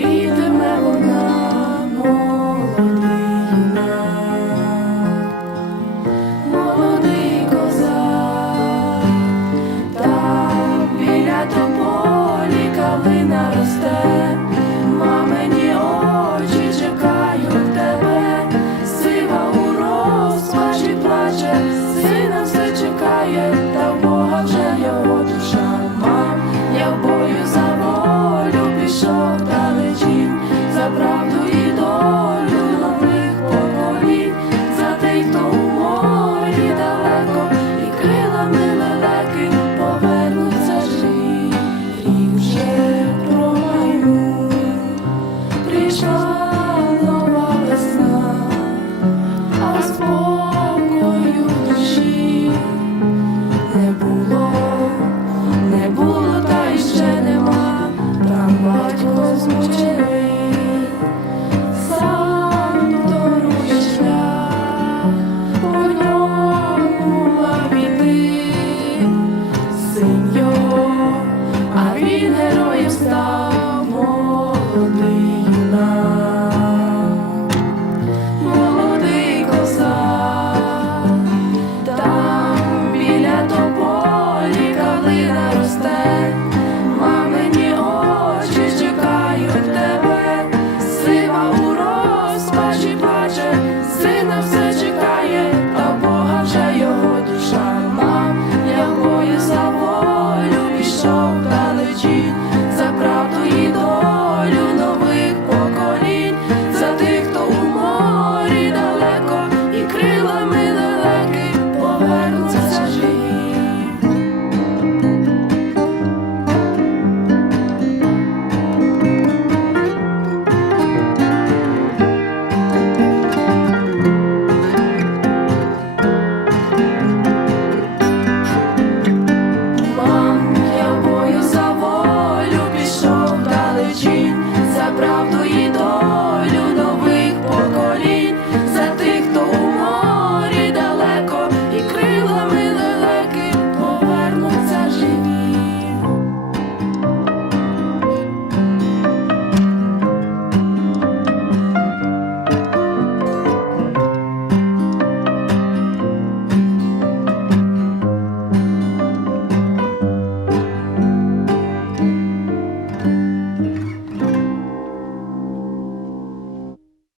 Ітиме вона молодий молодий козак, там біля тополі калина росте. на все. правду і